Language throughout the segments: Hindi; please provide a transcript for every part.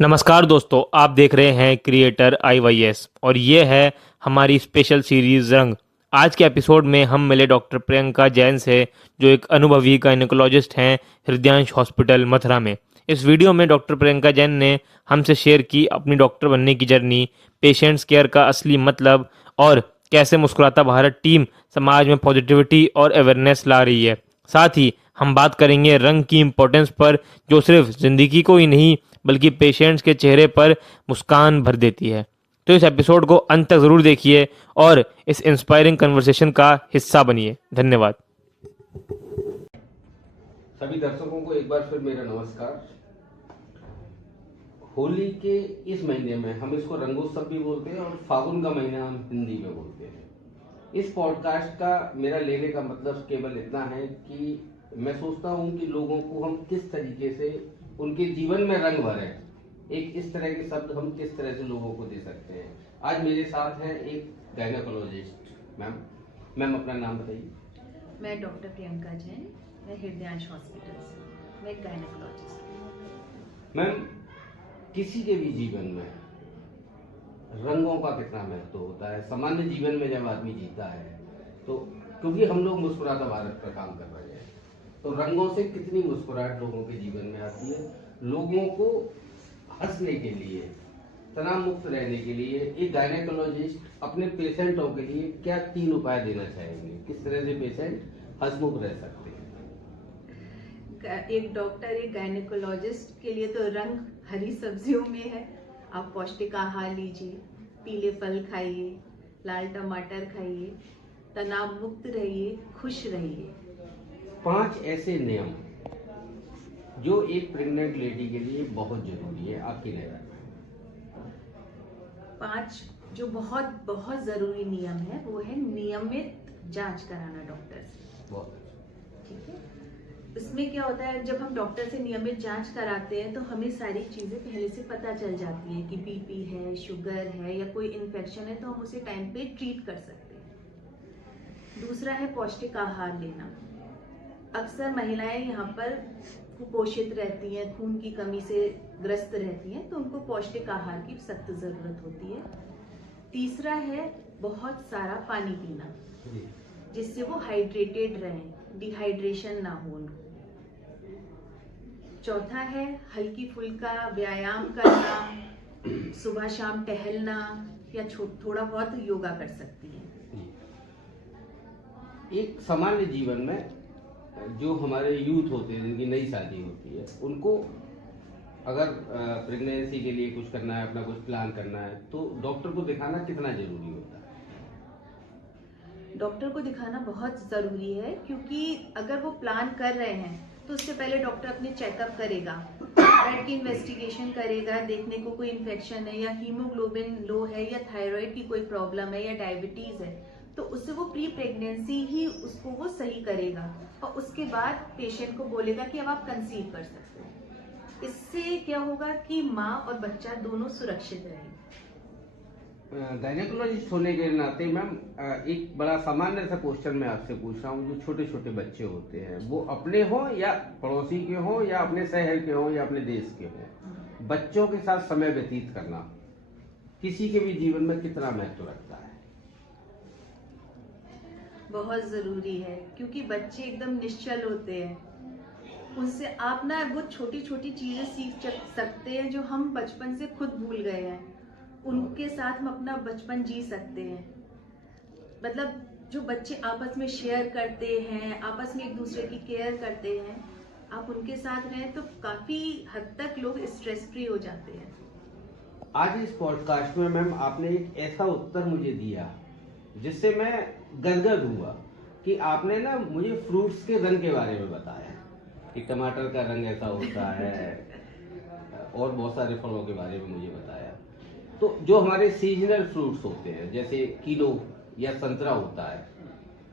नमस्कार दोस्तों, आप देख रहे हैं क्रिएटर IYS और ये है हमारी स्पेशल सीरीज रंग। आज के एपिसोड में हम मिले डॉक्टर प्रियंका जैन से, जो एक अनुभवी गायनेकोलॉजिस्ट हैं हृदयांश हॉस्पिटल मथुरा में। इस वीडियो में डॉक्टर प्रियंका जैन ने हमसे शेयर की अपनी डॉक्टर बनने की जर्नी, पेशेंट्स केयर का असली मतलब और कैसे मुस्कुराता भारत टीम समाज में पॉजिटिविटी और अवेयरनेस ला रही है। साथ ही हम बात करेंगे रंग की इम्पोर्टेंस पर, जो सिर्फ ज़िंदगी को ही नहीं बल्कि पेशेंट्स के चेहरे पर मुस्कान भर देती है। तो इस एपिसोड को अंत तक ज़रूर देखिए और इस इंस्पायरिंग कन्वर्सेशन का हिस्सा बनिए। धन्यवाद। सभी दर्शकों को एक बार फिर मेरा नमस्कार। होली के इस महीने में हम इसको रंगोत्सव भी बोलते हैं और फागुन का महीना हम हिंदी में बोलते हैं। इस पॉडकास्ट का मेरा लेने का मतलब केवल इतना है कि मैं सोचता हूं कि लोगों को हम किस तरीके से उनके जीवन में रंग भरें। एक इस तरह के शब्द हम किस तरह से लोगों को दे सकते हैं। आज मेरे साथ है एक गायनेकोलॉजिस्ट। मैम अपना नाम बताइए। मैं डॉक्टर प्रियंका जैन, मैं हृदयांश हॉस्पिटल से, मैं गायनेकोलॉजिस्ट हूँ। मैम, किसी के भी जीवन में रंगों का कितना महत्व होता है। सामान्य जीवन में जब आदमी जीता है तो क्योंकि हम लोग मुस्कुराता भारत पर काम कर रहे हैं, तो रंगों से कितनी मुस्कुराहट लोगों के जीवन में आती है। लोगों को हंसने के लिए, तनाव मुक्त रहने के लिए एक गायनेकोलॉजिस्ट अपने पेशेंटों के लिए क्या 3 उपाय देना चाहेंगे? किस तरह से पेशेंट हंसमुख रह सकते हैं? एक डॉक्टर, एक गायनेकोलॉजिस्ट के लिए तो रंग हरी सब्जियों में है। आप पौष्टिक आहार लीजिए, पीले फल खाइए, लाल टमाटर खाइए, तनाव मुक्त रहिए, खुश रहिए। 5 ऐसे नियम जो एक प्रेग्नेंट लेडी के लिए बहुत जरूरी है आपकी नजर में। 5 जो बहुत बहुत जरूरी नियम है वो है नियमित जांच कराना डॉक्टर से। बहुत अच्छा। ठीक है। इसमें क्या होता है, जब हम डॉक्टर से नियमित जांच कराते हैं तो हमें सारी चीजें पहले से पता चल जाती है कि बीपी है, शुगर है या कोई इन्फेक्शन है, तो हम उसे टाइम पे ट्रीट कर सकते हैं। दूसरा है पौष्टिक आहार लेना। अक्सर महिलाएं यहाँ पर कुपोषित रहती हैं, खून की कमी से ग्रस्त रहती हैं, तो उनको पौष्टिक आहार की सख्त जरूरत होती है। तीसरा है बहुत सारा पानी पीना, जिससे वो हाइड्रेटेड रहें, डिहाइड्रेशन ना हो उनको। चौथा है हल्की फुल्का व्यायाम करना, सुबह शाम टहलना या थोड़ा बहुत योगा कर सकती है। एक सामान्य जीवन में जो हमारे यूथ होते हैं, जिनकी नई शादी होती है, उनको अगर प्रेगनेंसी के लिए कुछ करना है, अपना कुछ प्लान करना है, तो डॉक्टर को दिखाना कितना जरूरी होता है? डॉक्टर को दिखाना बहुत जरूरी है, क्योंकि अगर वो प्लान कर रहे हैं तो उससे पहले डॉक्टर अपने चेकअप करेगा, ब्लड की इन्वेस्टिगेशन करेगा, देखने को कोई इन्फेक्शन है या हीमोग्लोबिन लो है या थायराइड की कोई प्रॉब्लम है या डायबिटीज है, तो उससे वो प्री प्रेगनेंसी ही उसको वो सही करेगा और उसके बाद पेशेंट को बोलेगा कि अब आप कंसीव कर सकते हो। इससे क्या होगा कि माँ और बच्चा दोनों सुरक्षित रहेंगे। गायनेकोलॉजिस्ट होने के नाते मैम, एक बड़ा सामान्य सा क्वेश्चन मैं आपसे पूछ रहा हूँ। जो छोटे छोटे बच्चे होते हैं, वो अपने हो या पड़ोसी के हो या अपने शहर के हो या अपने देश के हो, बच्चों के साथ समय व्यतीत करना किसी के भी जीवन में कितना महत्व रखता है? बहुत जरूरी है, क्योंकि बच्चे एकदम निश्चल होते हैं। उनसे आप ना वो छोटी छोटी चीजें सीख सकते हैं जो हम बचपन से खुद भूल गए हैं। उनके साथ हम अपना बचपन जी सकते हैं। मतलब जो बच्चे आपस में शेयर करते हैं, आपस में एक दूसरे की केयर करते हैं, आप उनके साथ रहें तो काफी हद तक लोग स्ट्रेस फ्री हो जाते हैं। आज इस पॉडकास्ट में मैम आपने एक ऐसा उत्तर मुझे दिया जिससे मैं गदगद हुआ कि आपने ना मुझे फ्रूट्स के रंग के बारे में बताया कि टमाटर का रंग ऐसा होता है और बहुत सारे फलों के बारे में मुझे बताया। तो जो हमारे सीजनल फ्रूट्स होते हैं, जैसे किलो या संतरा होता है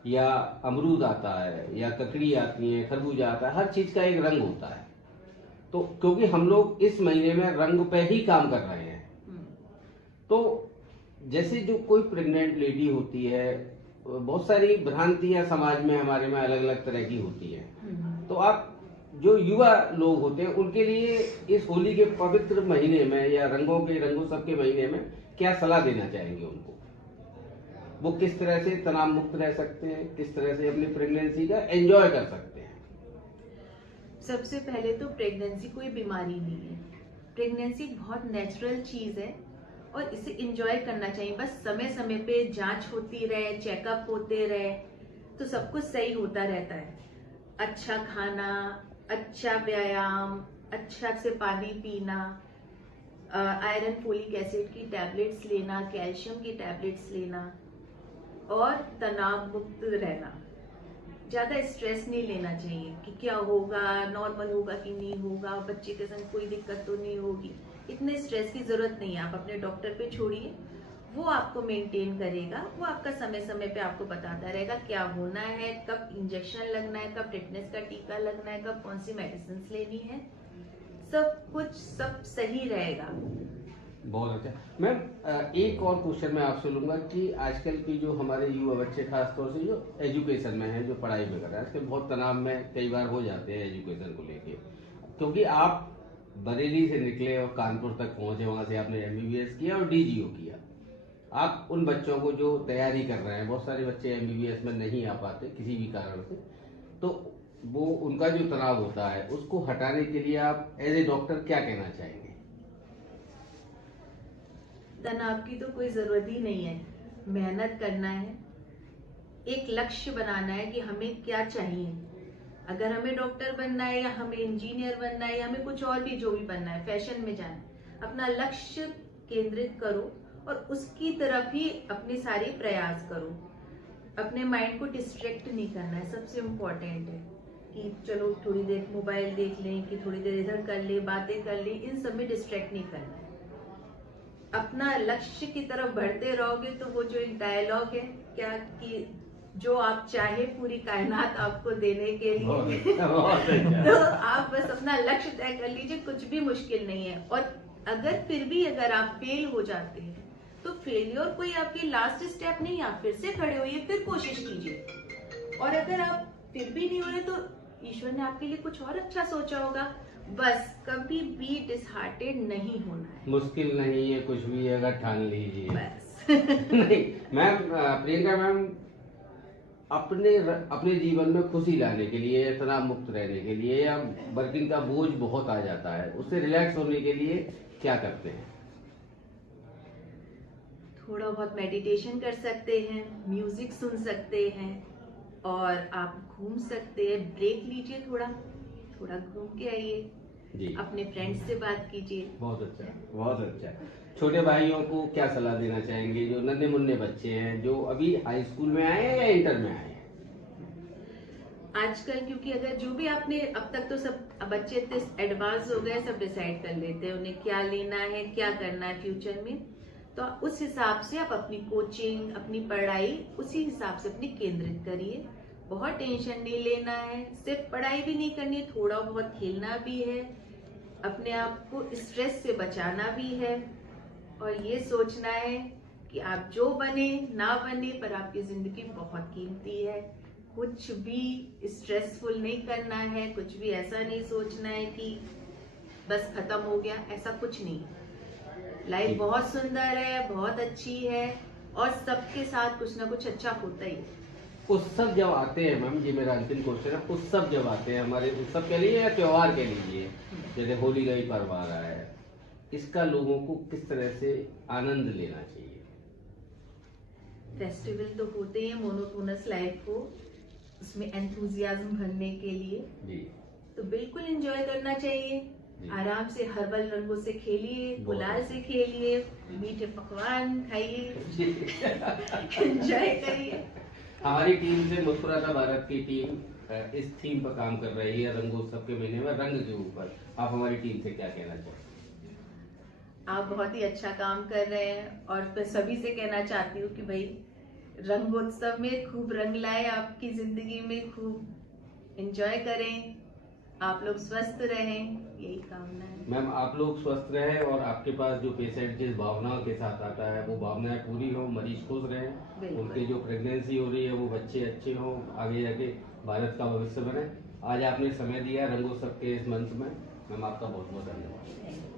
या अमरूद आता है या ककड़ी आती है, खरबूजा आता है, हर चीज का एक रंग होता है। तो क्योंकि हम लोग इस महीने में रंग पे ही काम कर रहे हैं, तो जैसे जो कोई प्रेग्नेंट लेडी होती है, बहुत सारी भ्रांतियां समाज में हमारे में अलग अलग तरह की होती हैं। तो आप जो युवा लोग होते हैं उनके लिए इस होली के पवित्र महीने में या रंगोत्सव के महीने में क्या सलाह देना चाहेंगे उनको? वो किस तरह से तनाव मुक्त रह सकते हैं, किस तरह से अपनी प्रेगनेंसी का एंजॉय कर सकते हैं? सबसे पहले तो प्रेगनेंसी कोई बीमारी नहीं है। प्रेगनेंसी एक बहुत नेचुरल चीज है और इसे एंजॉय करना चाहिए। बस समय समय पे जांच होती रहे, चेकअप होते रहे, तो सब कुछ सही होता रहता है। अच्छा खाना, अच्छा व्यायाम, अच्छा से पानी पीना, आयरन फोलिक एसिड की टैबलेट्स लेना, कैल्शियम की टैबलेट्स लेना और तनाव मुक्त रहना। ज्यादा स्ट्रेस नहीं लेना चाहिए कि क्या होगा, नॉर्मल होगा कि नहीं होगा, बच्चे के संग कोई दिक्कत तो नहीं होगी। इतने स्ट्रेस की जरूरत नहीं है। आप अपने डॉक्टर पे छोड़िए, वो आपको मेंटेन करेगा। वो आपका समय समय पे आपको बताता रहेगा क्या होना है, कब इंजेक्शन लगना है, कब टिटनेस का टीका लगना है, कब कौन सी मेडिसिन लेनी है। सब सही रहेगा। बहुत अच्छा मैम। एक और क्वेश्चन मैं आपसे लूंगा कि आजकल की जो हमारे युवा बच्चे खासतौर से जो एजुकेशन में हैं, जो पढ़ाई में कर रहे हैं, आजकल बहुत तनाव में कई बार हो जाते हैं एजुकेशन को लेके, क्योंकि आप बरेली से निकले और कानपुर तक पहुंचे, वहां से आपने एमबीबीएस किया और डीजीओ किया। आप उन बच्चों को जो तैयारी कर रहे हैं, बहुत सारे बच्चे एमबीबीएस में नहीं आ पाते किसी भी कारण से, तो वो उनका जो तनाव होता है उसको हटाने के लिए आप एज ए डॉक्टर क्या कहना चाहेंगे? तनाव की तो कोई जरूरत ही नहीं है। मेहनत करना है, एक लक्ष्य बनाना है कि हमें क्या चाहिए। अगर हमें डॉक्टर बनना है या हमें इंजीनियर बनना है या हमें कुछ और भी जो भी बनना है, फैशन में जाना है, अपना लक्ष्य केंद्रित करो और उसकी तरफ ही अपने सारे प्रयास करो। अपने माइंड को डिस्ट्रैक्ट नहीं करना है। सबसे इम्पोर्टेंट है कि चलो थोड़ी देर मोबाइल देख लें, कि थोड़ी देर इधर कर ले, बातें कर ले, इन सब में डिस्ट्रैक्ट नहीं करना है। अपना लक्ष्य की तरफ बढ़ते रहोगे तो वो जो एक डायलॉग है क्या कि जो आप चाहे पूरी कायनात आपको देने के लिए तो आप बस अपना लक्ष्य तय कर लीजिए। कुछ भी मुश्किल नहीं है। और अगर फिर भी अगर आप फेल हो जाते हैं तो फेलियर कोई आपकी लास्ट स्टेप नहीं, आप फिर से खड़े होइए, फिर कोशिश कीजिए। और अगर आप फिर भी नहीं हो रहे तो ईश्वर ने आपके लिए कुछ और अच्छा सोचा होगा। बस कभी भी डिसहार्टेड नहीं होना है। मुश्किल नहीं है कुछ भी, अगर ठान लीजिए बस नहीं मैम, प्रियंका मैम अपने जीवन में खुशी लाने के लिए, तनाव मुक्त रहने के लिए, या वर्किंग का बोझ बहुत आ जाता है, उससे रिलैक्स होने के लिए क्या करते हैं? थोड़ा बहुत मेडिटेशन कर सकते हैं, म्यूजिक सुन सकते हैं और आप घूम सकते हैं। ब्रेक लीजिए, थोड़ा थोड़ा घूम के आइए, जी, अपने फ्रेंड्स से बात कीजिए। बहुत अच्छा, बहुत अच्छा। छोटे भाइयों को क्या सलाह देना चाहेंगे, जो नन्हे मुन्ने बच्चे हैं, जो अभी हाई स्कूल में आए हैं या इंटर में आए हैं? आजकल क्योंकि अगर जो भी आपने अब तक तो सब बच्चे इतने एडवांस हो गए, सब डिसाइड कर लेते हैं उन्हें क्या लेना है, क्या करना है फ्यूचर में। तो उस हिसाब से आप अपनी कोचिंग, अपनी पढ़ाई उसी हिसाब से अपनी केंद्रित करिए। बहुत टेंशन नहीं लेना है, सिर्फ पढ़ाई भी नहीं करनी है, थोड़ा बहुत खेलना भी है, अपने आप को स्ट्रेस से बचाना भी है और ये सोचना है कि आप जो बने ना बने पर आपकी जिंदगी बहुत कीमती है। कुछ भी स्ट्रेसफुल नहीं करना है, कुछ भी ऐसा नहीं सोचना है कि बस खत्म हो गया, ऐसा कुछ नहीं। लाइफ बहुत सुंदर है, बहुत अच्छी है और सबके साथ कुछ ना कुछ अच्छा होता ही है। उत्सव जब आते हैं मैम, ये मेरा अंतिम क्वेश्चन है, उत्सव जब आते हैं, हमारे उत्सव कह लीजिए या त्योहार कह लीजिए, जैसे होली का ही पर्व आ रहा है, इसका लोगों को किस तरह से आनंद लेना चाहिए? फेस्टिवल तो होते हैं मोनोटोनस लाइफ को उसमें एंथुजियाज्म भरने के लिए, जी, तो बिल्कुल एंजॉय करना चाहिए। आराम से हर्बल रंगों से खेलिए, गुलाल से खेलिए, मीठे पकवान खाइए, एंजॉय करिए। हमारी टीम से मुस्कुराता भारत की टीम इस थीम पर काम कर रही है, रंगोत्सव के महीने में रंग के ऊपर। आप हमारी टीम से क्या कहना चाहते हैं? आप बहुत ही अच्छा काम कर रहे हैं और मैं सभी से कहना चाहती हूँ कि भाई रंगोत्सव में खूब रंग लाए, आपकी जिंदगी में खूब एंजॉय करें, आप लोग स्वस्थ रहें, यही कामना है। मैम, आप लोग स्वस्थ रहें और आपके पास जो पेशेंट जिस भावनाओं के साथ आता है वो भावनाएं पूरी हो, मरीज खुश रहें, उनके जो प्रेगनेंसी हो रही है वो बच्चे अच्छे हों, आगे जाके भारत का भविष्य बने। आज आपने समय दिया रंगोत्सव के इस मंच में, मैम आपका बहुत बहुत धन्यवाद।